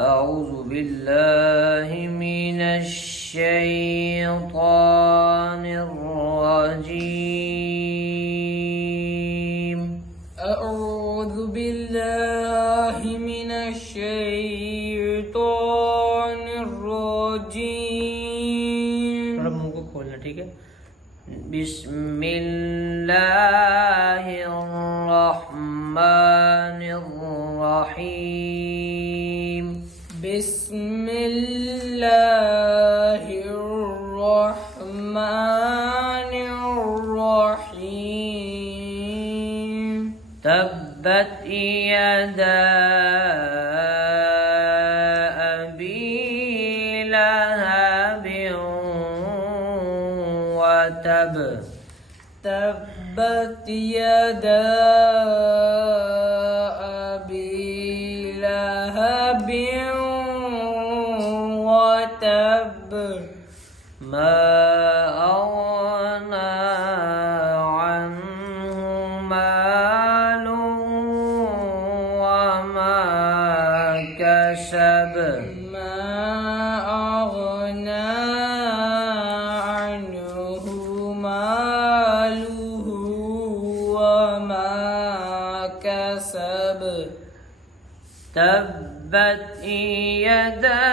أعوذ بالله من الشيطان الرجيم. أعوذ بالله من الشيطان الرجيم. थोड़ा मुंह को खोलना, ठीक है। बिस्मिल्लाहिर्रहमानिर्रहीम। बिस्मिल्लाहिर्रहमानिर्रहीम। तब्बत यदा अबी लहबिन वतब। तब्बत यदा अबी लहबिन वतब। मा अग़ना अन्हु मालुहु वमा कसब। ما أغنى عنه ماله وما كسب. تبت يدا